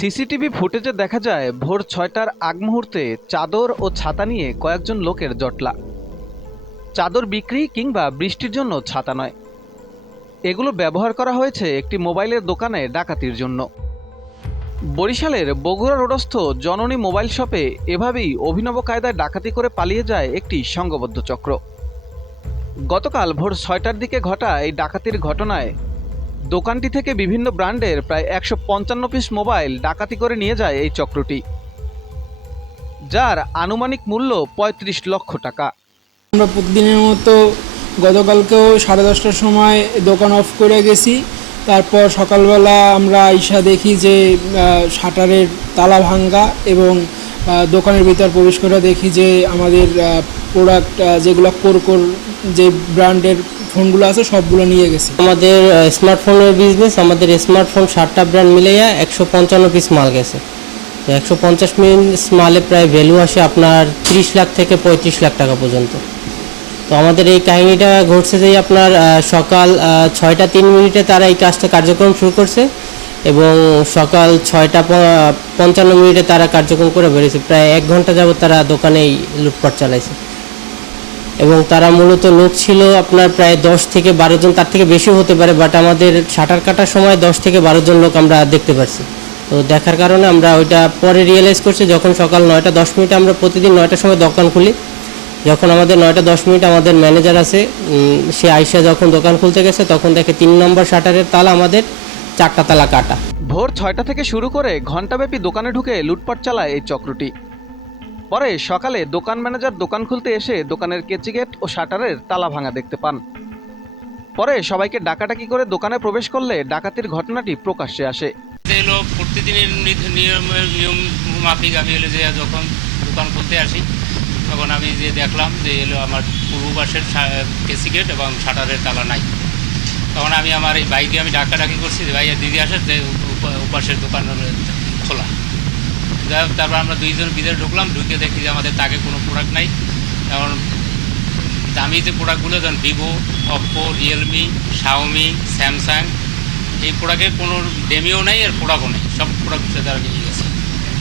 CCTV ফুটেজে দেখা যায় ভোর ৬টার আগ মুহূর্তে চাদর ও ছাতা নিয়ে কয়েকজন লোকের জটলা। চাদর বিক্রি কিংবা বৃষ্টির জন্য ছাতা নয়, এগুলো ব্যবহার করা হয়েছে একটি মোবাইলের দোকানে ডাকাতির জন্য। বরিশালের বগুড়া রোডস্থ জননী মোবাইল শপে এভাবেই অভিনব কায়দায় ডাকাতি করে পালিয়ে যায় একটি সংঘবদ্ধ চক্র। গতকাল ভোর ৬টার দিকে ঘটা এই ডাকাতির ঘটনায় দোকানটি থেকে বিভিন্ন ব্র্যান্ডের প্রায় ১৫৫ পিস মোবাইল ডাকাতি করে নিয়ে যায় এই চক্রটি, যার আনুমানিক মূল্য ৩৫ লক্ষ টাকা। আমরা প্রতিদিনের মতো গতকালকেও 10:30টার সময় দোকান অফ করে গেছি। তারপর সকালবেলা আমরা আইসা দেখি যে শাটারের তালা ভাঙ্গা এবং দোকানের ভিতর প্রবেশ করে দেখি যে আমাদের প্রোডাক্ট যেগুলো কোর যে ব্র্যান্ডের ফোনগুলো আছে সবগুলো নিয়ে গেছে। আমাদের স্মার্টফোনের বিজনেস, আমাদের স্মার্টফোন 7টা ব্র্যান্ড মিলিয়ে 155 পিস মাল গেছে। তো 150 পিস মালে প্রায় ভ্যালু আসে আপনার 30 লাখ থেকে 35 লাখ টাকা পর্যন্ত। তো আমাদের এই কাহিনীটা ঘটছে যে আপনার সকাল 6টা 3 মিনিটে তারা এই কাজটা কার্যক্রম শুরু করছে এবং সকাল 6টা 55 মিনিটে তারা কার্যক্রম করে বেরিয়েছে। প্রায় 1 ঘন্টা যাবত তারা দোকানেই লুটপাট চালাইছে এবং তারা মূলত লোক ছিল আপনার প্রায় 10 থেকে 12 জন, তার থেকে বেশি হতে পারে, বাট আমাদের শাটার কাটার সময় 10 থেকে 12 জন লোক আমরা দেখতে পাচ্ছি। তো দেখার কারণে আমরা ওইটা পরে রিয়েলাইজ করছি যখন সকাল 9টা 10 মিনিটে আমরা প্রতিদিন 9টার সময় দোকান খুলি। যখন আমাদের 9টা 10 মিনিট আমাদের ম্যানেজার আছে, সে আইসা যখন দোকান খুলতে গেছে তখন দেখে 3 নম্বর শাটারের তালা আমাদের 4টা তালা কাটা। ভোর 6টা থেকে শুরু করে ঘণ্টাব্যাপী দোকানে ঢুকে লুটপাট চালায় এই চক্রটি। পরে সকালে দোকান ম্যানেজার দোকান খুলতে এসে দোকানের কেচি গেট ও শাটারের তালা ভাঙা দেখতে পান। পরে সবাইকে ডাকাডাকি করে দোকানে প্রবেশ করলে ডাকাতির ঘটনাটি প্রকাশ্যে আসে। প্রতিদিনের নিয়ম মাফিক আমি যে যখন দোকান খুলতে আসি তখন আমি যে দেখলাম যে আমার পূর্ব পাশের কেসি গেট এবং শাটারের তালা নাই। তখন আমি আমার এই বাইকে আমি ডাকাডাকি করছি যে ভাই দিদি আসে যে উপাসের দোকান খোলা। তারপর আমরা 2 জন ভিতরে ঢুকলাম, ঢুকে দেখি যে আমাদের তাকে কোনো প্রোডাক্ট নাই। যেমন দামি যে প্রোডাক্টগুলো যেমন Vivo, Oppo, Realme, Xiaomi, Samsung, এই প্রোডাক্টের কোনো ডেমিও নেই আর প্রোডাক্টও নেই, সব প্রোডাক্ট তারা নিয়ে গেছে।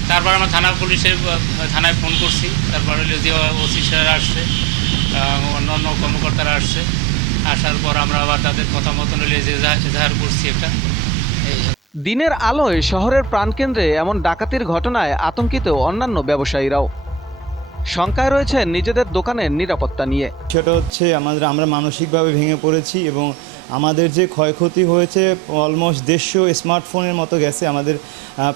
তারপর আমরা থানায় ফোন করছি। তারপর যে ওসি স্যার আসছে, অন্য কর্মকর্তারা আসছে। আসার পর আমরা আবার তাদের কথা মতন যে এজাহার করছি একটা। দিনের আলোয় শহরের প্রাণকেন্দ্রে এমন ডাকাতির ঘটনায় আতঙ্কিত অন্যান্য ব্যবসায়ীরাও। শঙ্কায় রয়েছে নিজেদের দোকানের নিরাপত্তা নিয়ে। সেটা হচ্ছে আমরা মানসিকভাবে ভেঙে পড়েছি এবং আমাদের যে ক্ষয়ক্ষতি হয়েছে অলমোস্ট 150 স্মার্টফোনের মতো গেছে। আমাদের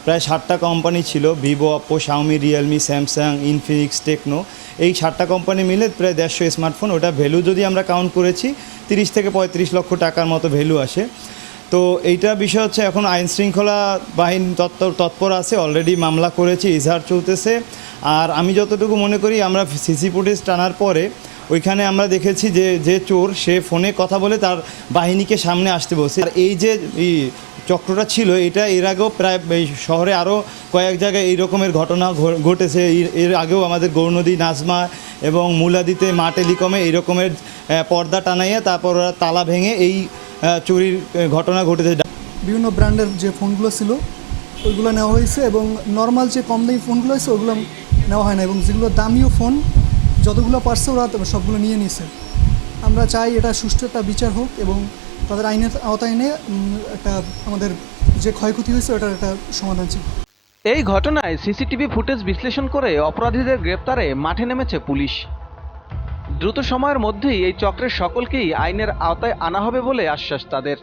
প্রায় 7টা কোম্পানি ছিল, Vivo, Oppo, Xiaomi, Realme, Samsung, Infinix, Tecno, এই 7টা কোম্পানি মিলে প্রায় 150 স্মার্টফোন। ওটা ভ্যালু যদি আমরা কাউন্ট করেছি 30 থেকে 35 লক্ষ টাকার মতো ভ্যালু আসে। তো এইটা বিষয় হচ্ছে এখন আইন শৃঙ্খলা বাহিনী তৎপর আছে, অলরেডি মামলা করেছি, এজাহার চলতেছে। আর আমি যতটুকু মনে করি আমরা সিসি ফুটেজ টানার পরে ওইখানে আমরা দেখেছি যে চোর সে ফোনে কথা বলে তার বাহিনীকে সামনে আসতে বলছে। আর এই যে চক্রটা ছিল এটা এর আগেও প্রায় এই শহরে আরও কয়েক জায়গায় এই রকমের ঘটনা ঘটেছে। এর আগেও আমাদের গৌরনদী, নাজমা এবং মুলাদিতে, মা টেলিকমে এই রকমের পর্দা টানাইয়ে তারপর ওরা তালা ভেঙে এই চুরির ঘটনা ঘটেছে। বিভিন্ন ব্র্যান্ডের যে ফোনগুলো ছিল ওইগুলো নেওয়া হয়েছে এবং নর্মাল যে কম দামি ফোনগুলো হয়েছে ওগুলো নেওয়া হয় না, এবং যেগুলো দামিও ফোন যতগুলো পারছে ওরা সবগুলো নিয়ে নিয়েছে। আমরা চাই এটা সুষ্ঠু একটা বিচার হোক এবং তাদের আইনের আওতায় এনে একটা আমাদের যে ক্ষয়ক্ষতি হয়েছে ওটার একটা সমাধান চাই। এই ঘটনায় সিসিটিভি ফুটেজ বিশ্লেষণ করে অপরাধীদের গ্রেপ্তারে মাঠে নেমেছে পুলিশ। দ্রুত সময়ের মধ্যেই এই চক্রের সকলকেই আইনের আওতায় আনা হবে বলে আশ্বাস তাদের।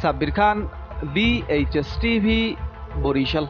সাব্বির খান, BHS TV, বরিশাল।